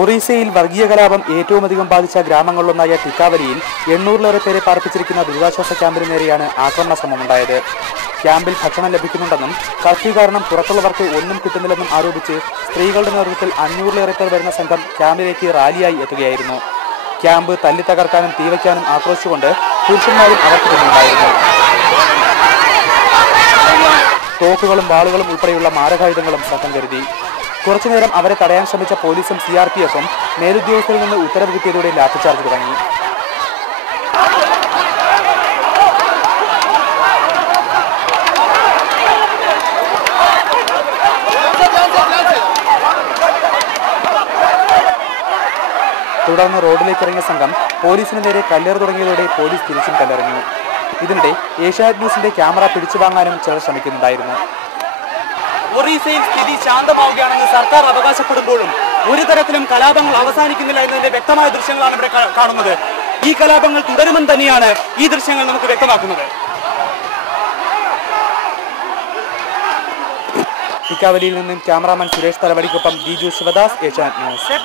ഒറീസയിൽ വർഗീയ കലാപം ഏറ്റവുമധികം ബാധിച്ച ഗ്രാമങ്ങളിലൊന്നായ ടിക്കാവലിയിൽ 800-ലേറെ പേരെ പാർപ്പിച്ചിരിക്കുന്ന ദുരിതാശ്വാസ ക്യാമ്പിന് നേരെയാണ് ആക്രമണ ശ്രമമുണ്ടായത്. ക്യാമ്പിൽ ഭക്ഷണം ലഭിക്കുന്നുണ്ടെന്നും കർഫ്യൂ കാരണം പുറത്തുള്ളവർക്ക് ഒന്നും കിട്ടുന്നില്ലെന്നും ആരോപിച്ച് സ്ത്രീകളുടെ നേതൃത്വത്തിൽ 500-ലേറെ പേർ വരുന്ന സംഘം ക്യാമ്പിലേക്ക് റാലിയായി എത്തുകയായിരുന്നു. ക്യാമ്പ് തല്ലി തകർക്കാനും തീവയ്ക്കാനും ആക്രോശിച്ചുകൊണ്ട് പുരുഷന്മാരും അവർക്ക് പിന്നിലുണ്ടായിരുന്നു. തോക്കുകളും വാളുകളും ഉൾപ്പെടെയുള്ള മാരകായുധങ്ങളും സംഘം കരുതി. കുറച്ചുനേരം അവരെ തടയാൻ ശ്രമിച്ച പോലീസും CRPF-ഉം മേലുദ്യോഗസ്ഥരിൽ നിന്ന് ഉത്തരവ് കിട്ടിയതോടെ ലാത്തിചാർജ് തുടങ്ങി. തുടർന്ന് റോഡിലേക്ക് ഇറങ്ങിയ സംഘം പോലീസിന് നേരെ കല്ലേറ് തുടങ്ങിയതോടെ പോലീസ് തിരിച്ചും കല്ലെറിഞ്ഞു. ഇതിനിടെ ഏഷ്യാനെറ്റ് ന്യൂസിന്റെ ക്യാമറ പിടിച്ചുവാങ്ങാനും ചിലർ ശ്രമിക്കുന്നുണ്ടായിരുന്നു. ഒറീസയിൽ സ്ഥിതി ശാന്തമാവുകയാണെന്ന് സർക്കാർ അവകാശപ്പെടുമ്പോഴും ഒരു തരത്തിലും കലാപങ്ങൾ അവസാനിക്കുന്നില്ല എന്നതിന്റെ വ്യക്തമായ ദൃശ്യങ്ങളാണ് ഇവിടെ കാണുന്നത്. ഈ കലാപങ്ങൾ തുടരുമെന്ന് തന്നെയാണ് ഈ ദൃശ്യങ്ങൾ നമുക്ക് വ്യക്തമാക്കുന്നത്. ടിക്കാവലിയിൽ നിന്നും ക്യാമറാമാൻ സുരേഷ് തലവടിക്കൊപ്പം ദിജു ശിവദാസ്, ഏഷ്യാനെറ്റ് ന്യൂസ്.